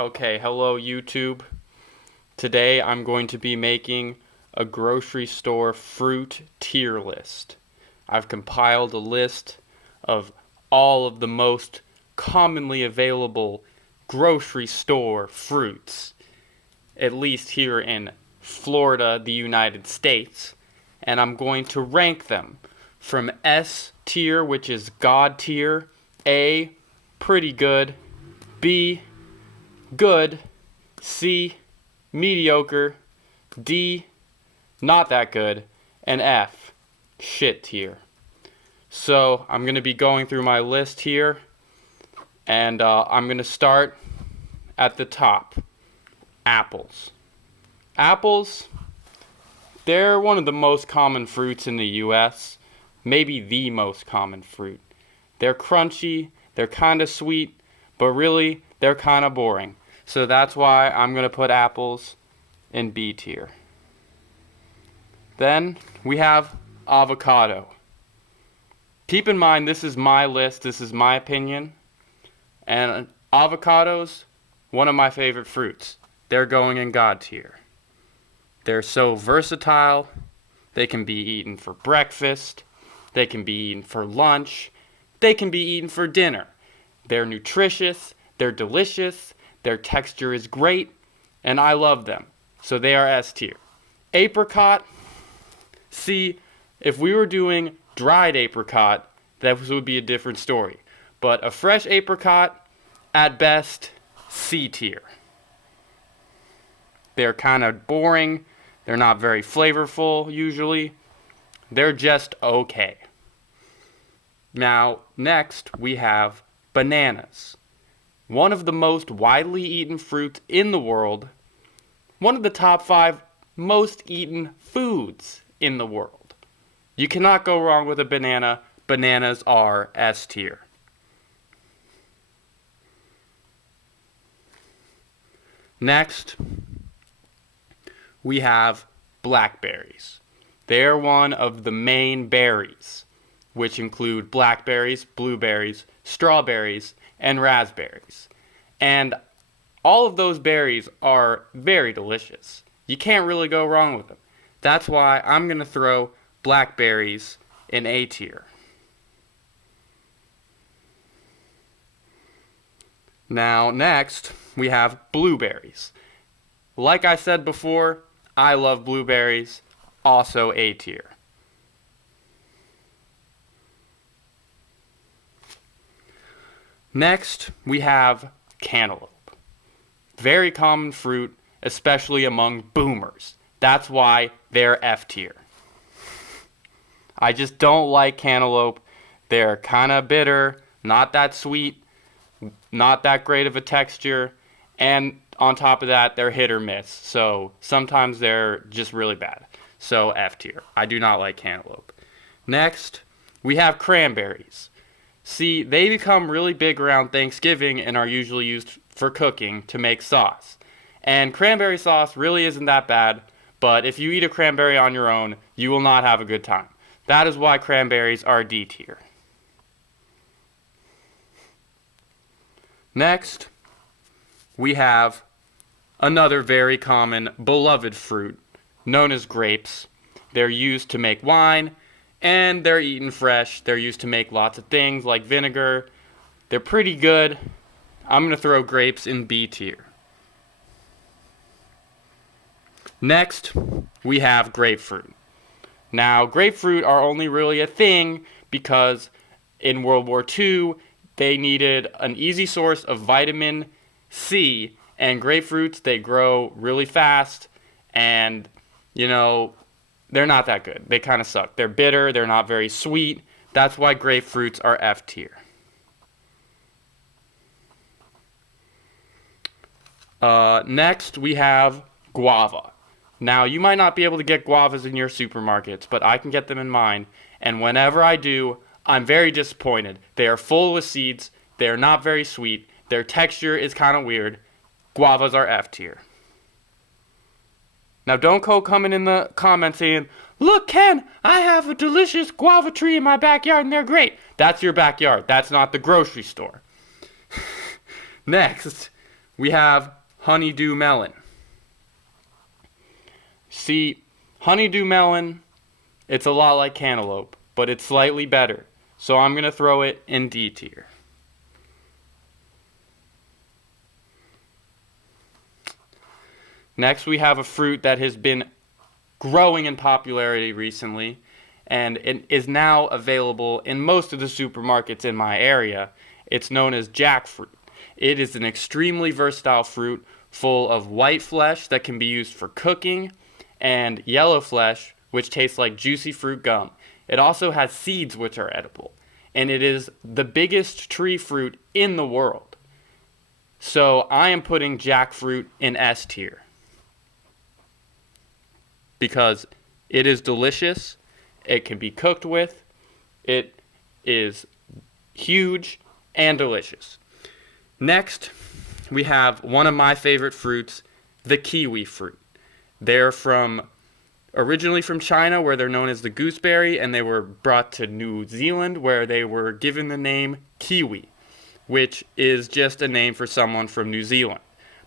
Okay, hello YouTube. Today I'm going to be making a grocery store fruit tier list. I've compiled a list of all of the most commonly available grocery store fruits, at least here in Florida, the United States, and I'm going to rank them from S tier, which is God tier, A, pretty good, B, good, C, mediocre, D, not that good, and F, shit tier. So I'm going to be going through my list here, and I'm going to start at the top. Apples. Apples, they're one of the most common fruits in the US, maybe the most common fruit. They're crunchy, they're kind of sweet, but really, they're kind of boring. So that's why I'm going to put apples in B tier. Then we have avocado. Keep in mind, this is my list, this is my opinion. And avocados, one of my favorite fruits. They're going in God tier. They're so versatile. They can be eaten for breakfast. They can be eaten for lunch. They can be eaten for dinner. They're nutritious. They're delicious. Their texture is great. And I love them. So they are S tier. Apricot. See, if we were doing dried apricot, that would be a different story. But a fresh apricot, at best, C tier. They're kind of boring. They're not very flavorful, usually. They're just okay. Now, next, we have bananas. One of the most widely eaten fruits in the world. One of the top 5 most eaten foods in the world. You cannot go wrong with a banana. Bananas are S tier. Next, we have blackberries. They're one of the main berries, which include blackberries, blueberries, strawberries, and raspberries. And all of those berries are very delicious. You can't really go wrong with them. That's why I'm going to throw blackberries in A tier. Now, next, we have blueberries. Like I said before, I love blueberries, also A tier. Next, we have cantaloupe. Very common fruit, especially among boomers. That's why they're F tier. I just don't like cantaloupe. They're kind of bitter, not that sweet, not that great of a texture, and on top of that, they're hit or miss. So sometimes they're just really bad. So F tier. I do not like cantaloupe. Next, we have cranberries. See, they become really big around Thanksgiving and are usually used for cooking to make sauce. And cranberry sauce really isn't that bad, but if you eat a cranberry on your own, you will not have a good time. That is why cranberries are D tier. Next, we have another very common, beloved fruit known as grapes. They're used to make wine, and they're eaten fresh. They're used to make lots of things like vinegar. They're pretty good. I'm going to throw grapes in B tier. Next, we have grapefruit. Now, grapefruit are only really a thing because in World War II, they needed an easy source of vitamin C, and grapefruits, they grow really fast, and, they're not that good. They kind of suck. They're bitter, they're not very sweet. That's why grapefruits are F tier. Next, we have guava. Now, you might not be able to get guavas in your supermarkets, but I can get them in mine, and whenever I do, I'm very disappointed. They are full with seeds, they are not very sweet, their texture is kind of weird. Guavas are F tier. Now don't go coming in the comments saying, "Look, Ken, I have a delicious guava tree in my backyard and they're great." That's your backyard. That's not the grocery store. Next, we have Honeydew Melon. See, Honeydew Melon, it's a lot like Cantaloupe, but it's slightly better. So I'm going to throw it in D tier. Next, we have a fruit that has been growing in popularity recently, and it is now available in most of the supermarkets in my area. It's known as jackfruit. It is an extremely versatile fruit full of white flesh that can be used for cooking, and yellow flesh, which tastes like juicy fruit gum. It also has seeds which are edible, and it is the biggest tree fruit in the world. So I am putting jackfruit in S tier because it is delicious, it can be cooked with, it is huge and delicious. Next, we have one of my favorite fruits, the kiwi fruit. They're originally from China, where they're known as the gooseberry, and they were brought to New Zealand, where they were given the name kiwi, which is just a name for someone from New Zealand.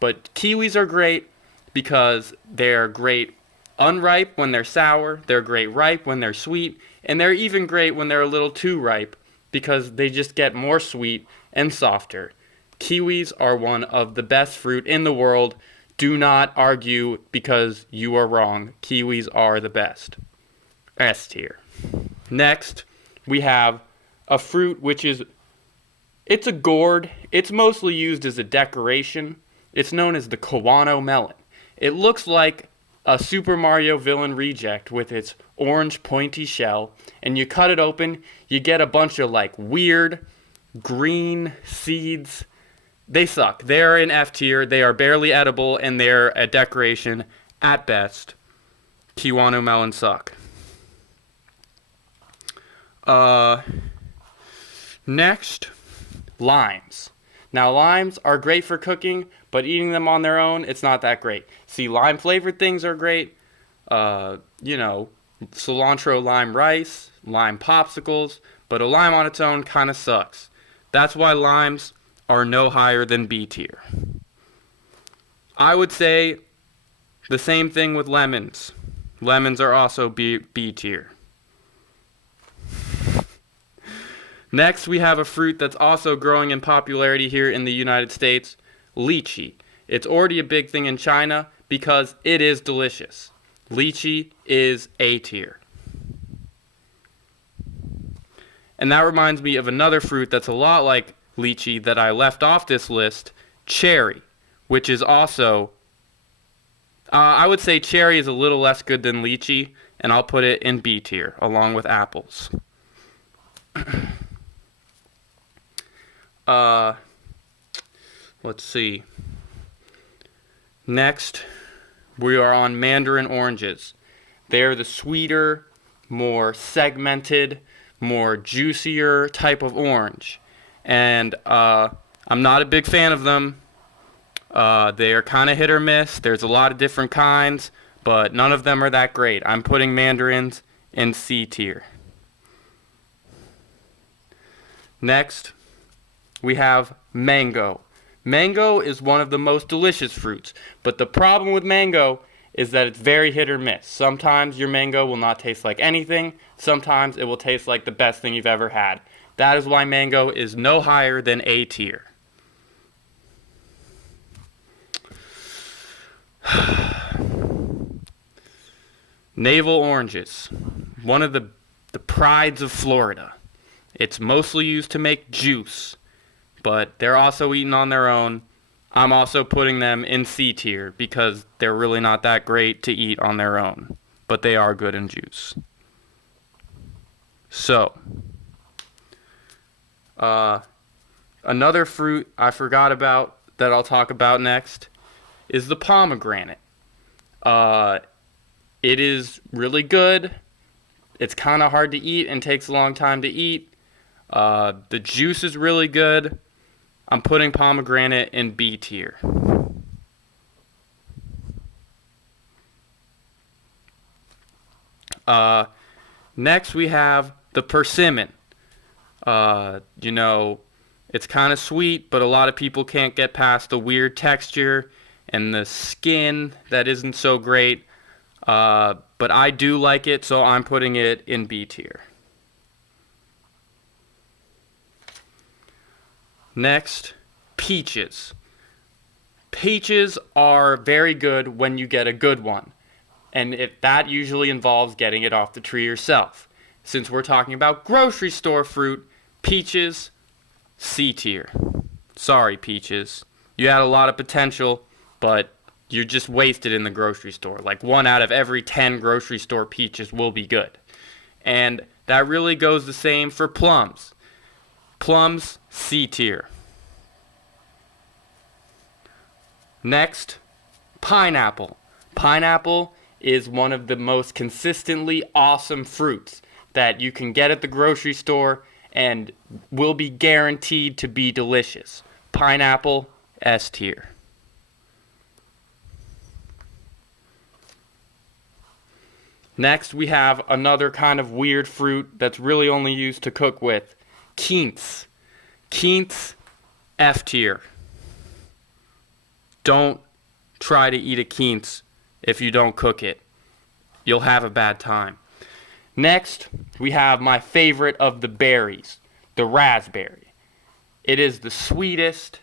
But kiwis are great because they're great unripe when they're sour, they're great ripe when they're sweet, and they're even great when they're a little too ripe because they just get more sweet and softer. Kiwis are one of the best fruit in the world. Do not argue because you are wrong. Kiwis are the best. S tier. Next, we have a fruit which it's a gourd. It's mostly used as a decoration. It's known as the Kawano Melon. It looks like a Super Mario villain reject with its orange pointy shell, and you cut it open, you get a bunch of like weird green seeds. They suck. They're in F tier. They are barely edible, and they're a decoration at best. Kawano melons suck. Next, limes. Now, limes are great for cooking, but eating them on their own, it's not that great. See, lime-flavored things are great. Cilantro lime rice, lime popsicles, but a lime on its own kind of sucks. That's why limes are no higher than B tier. I would say the same thing with lemons. Lemons are also B tier. Next, we have a fruit that's also growing in popularity here in the United States, lychee. It's already a big thing in China because it is delicious. Lychee is A tier. And that reminds me of another fruit that's a lot like lychee that I left off this list, cherry, which is also, I would say cherry is a little less good than lychee, and I'll put it in B tier, along with apples. Let's see. Next, we are on Mandarin oranges. They're the sweeter, more segmented, more juicier type of orange. And I'm not a big fan of them. They are kind of hit or miss. There's a lot of different kinds, but none of them are that great. I'm putting mandarins in C tier. Next, we have mango. Mango is one of the most delicious fruits, but the problem with mango is that it's very hit or miss. Sometimes your mango will not taste like anything. Sometimes it will taste like the best thing you've ever had. That is why mango is no higher than A tier. Navel oranges, one of the prides of Florida. It's mostly used to make juice, but they're also eaten on their own. I'm also putting them in C tier because they're really not that great to eat on their own, but they are good in juice. So, another fruit I forgot about that I'll talk about next is the pomegranate. It is really good. It's kind of hard to eat and takes a long time to eat. The juice is really good. I'm putting pomegranate in B tier. Next we have the persimmon. It's kind of sweet, but a lot of people can't get past the weird texture and the skin that isn't so great. But I do like it, so I'm putting it in B tier. Next, peaches. Peaches are very good when you get a good one. And that usually involves getting it off the tree yourself. Since we're talking about grocery store fruit, peaches, C tier. Sorry, peaches. You had a lot of potential, but you're just wasted in the grocery store. Like 1 out of every 10 grocery store peaches will be good. And that really goes the same for plums. Plums, C tier. Next, pineapple. Pineapple is one of the most consistently awesome fruits that you can get at the grocery store and will be guaranteed to be delicious. Pineapple, S tier. Next, we have another kind of weird fruit that's really only used to cook with. Quince. Quince, F tier. Don't try to eat a quince if you don't cook it. You'll have a bad time. Next, we have my favorite of the berries, the raspberry. It is the sweetest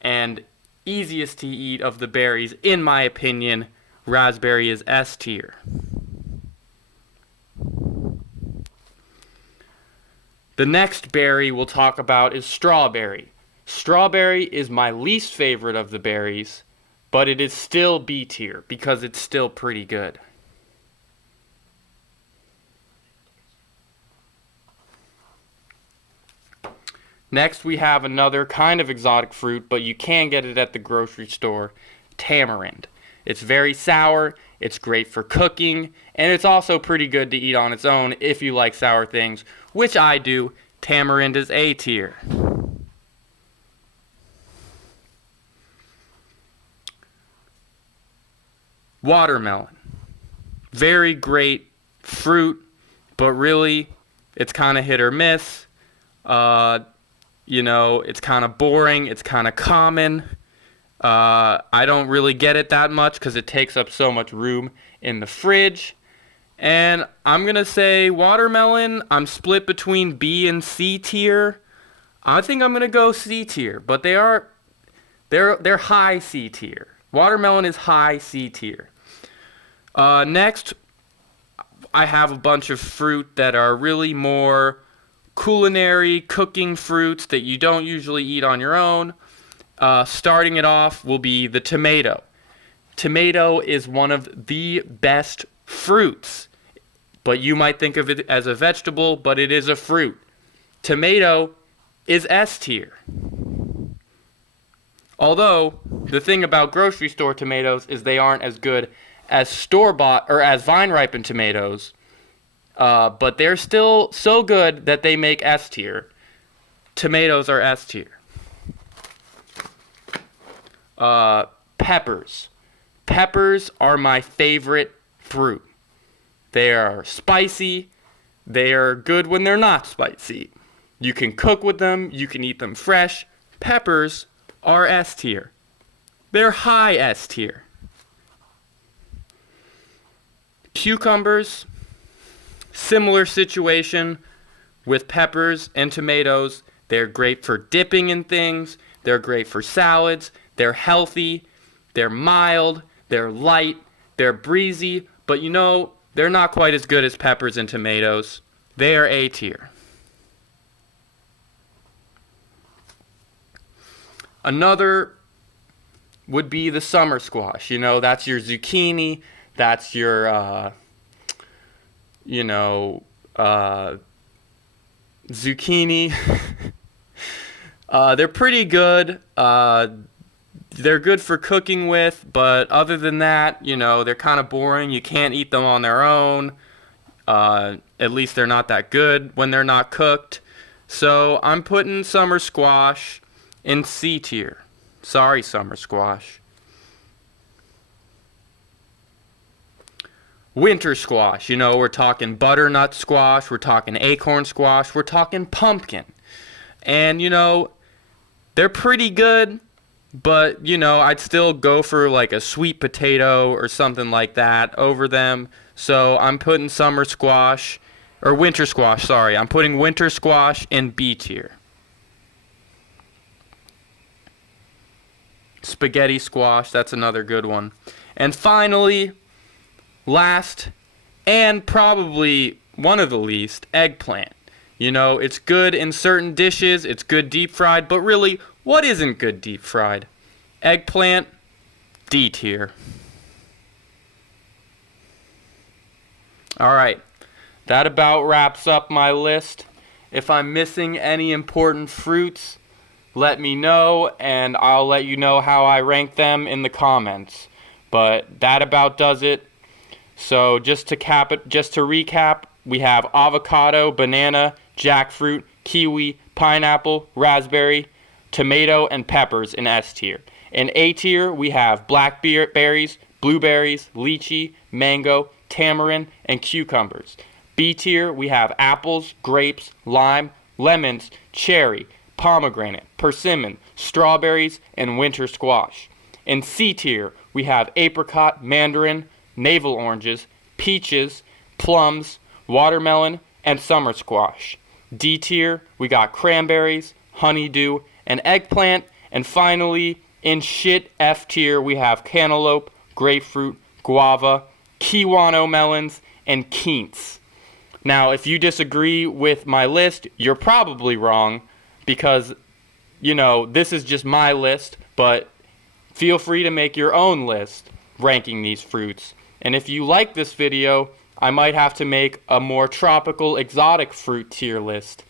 and easiest to eat of the berries, in my opinion. Raspberry is S tier. The next berry we'll talk about is strawberry. Strawberry is my least favorite of the berries, but it is still B tier because it's still pretty good. Next, we have another kind of exotic fruit, but you can get it at the grocery store, tamarind. It's very sour, it's great for cooking, and it's also pretty good to eat on its own if you like sour things, which I do. Tamarind is A tier. Watermelon. Very great fruit, but really, it's kind of hit or miss. It's kind of boring. It's kind of common. I don't really get it that much because it takes up so much room in the fridge. And I'm going to say watermelon, I'm split between B and C tier. I think I'm going to go C tier, but they're high C tier. Watermelon is high C tier. Next, I have a bunch of fruit that are really more culinary cooking fruits that you don't usually eat on your own. Starting it off will be the tomato. Tomato is one of the best fruits, but you might think of it as a vegetable, but it is a fruit. Tomato is S tier. Although, the thing about grocery store tomatoes is they aren't as good as store-bought or as vine-ripened tomatoes, but they're still so good that they make S tier. Tomatoes are S tier. Peppers. Peppers are my favorite fruit. They are spicy. They are good when they're not spicy. You can cook with them. You can eat them fresh. Peppers are S tier. They're high S tier. Cucumbers, similar situation with peppers and tomatoes. They're great for dipping in things. They're great for salads. They're healthy. They're mild. They're light. They're breezy. But they're not quite as good as peppers and tomatoes. They are A tier. Another would be the summer squash. That's your zucchini. That's your, zucchini. They're pretty good. They're good for cooking with, but other than that, they're kind of boring. You can't eat them on their own. At least they're not that good when they're not cooked. So I'm putting summer squash in C tier. Sorry, summer squash. Winter squash, we're talking butternut squash, we're talking acorn squash, we're talking pumpkin. And, They're pretty good, but, you know, I'd still go for like a sweet potato or something like that over them. So I'm putting summer squash, or winter squash, sorry. I'm putting winter squash in B tier. Spaghetti squash, that's another good one. And finally, last, and probably one of the least, eggplant. You know, it's good in certain dishes, it's good deep fried, but really, what isn't good deep fried? Eggplant, D tier. Alright, that about wraps up my list. If I'm missing any important fruits, let me know, and I'll let you know how I rank them in the comments. But that about does it. So just to recap, we have avocado, banana, jackfruit, kiwi, pineapple, raspberry, tomato, and peppers in S tier. In A tier, we have blackberries, blueberries, lychee, mango, tamarind, and cucumbers. B tier, we have apples, grapes, lime, lemons, cherry, pomegranate, persimmon, strawberries, and winter squash. In C tier, we have apricot, mandarin, navel oranges, peaches, plums, watermelon, and summer squash. D tier, we got cranberries, honeydew, and eggplant. And finally, in shit F tier, we have cantaloupe, grapefruit, guava, Kawano melons, and quince. Now, if you disagree with my list, you're probably wrong because, you know, this is just my list, but feel free to make your own list ranking these fruits. And if you like this video, I might have to make a more tropical exotic fruit tier list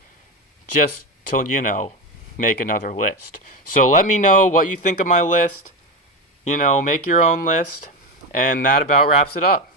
just to, you know, make another list. So let me know what you think of my list. You know, make your own list. And that about wraps it up.